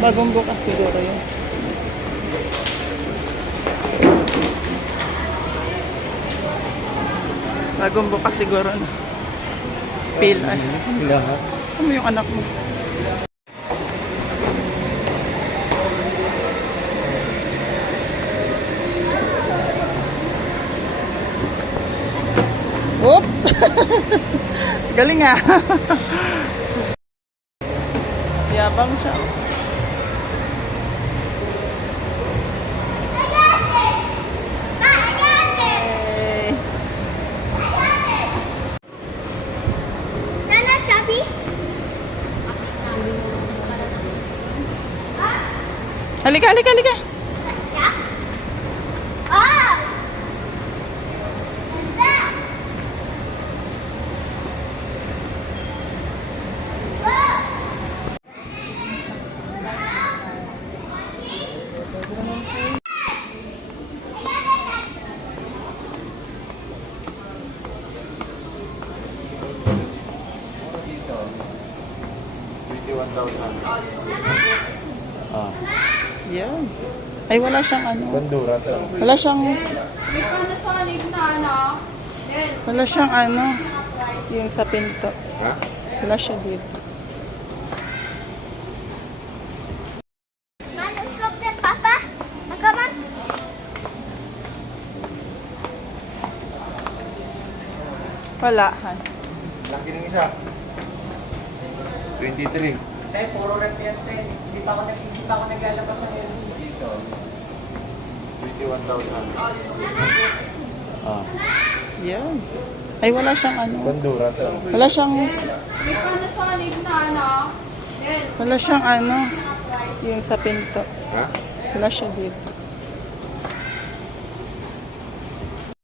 Bagong bukas siguro yun. Bagong bukas siguro na. Pil. Ay, Lahat. ano yung anak mo? Oop! Galing ah! Yabang siya. Halika, halika, halika. Yeah? Oh! Ganda! Dito. 21,000. Ah. Yan. Ay, wala siyang ano. Bandura. Wala siyang, May Panasonic na ano. Wala siyang ano. Yung sa pinto. Ha? Wala siya dito. Wala, han. Laki ng isa. 23. Dahil puro rep yan, ten. Hindi pa ako, nag, hindi pa ako naglalabas ng yan. Dito. 21,000. Ah. Yan. Ay, wala siyang ano. Bandura to. Wala siyang, May Panasonic na ano. Yan. wala siyang ano. Yung sa pinto. Ha? Wala siya dito.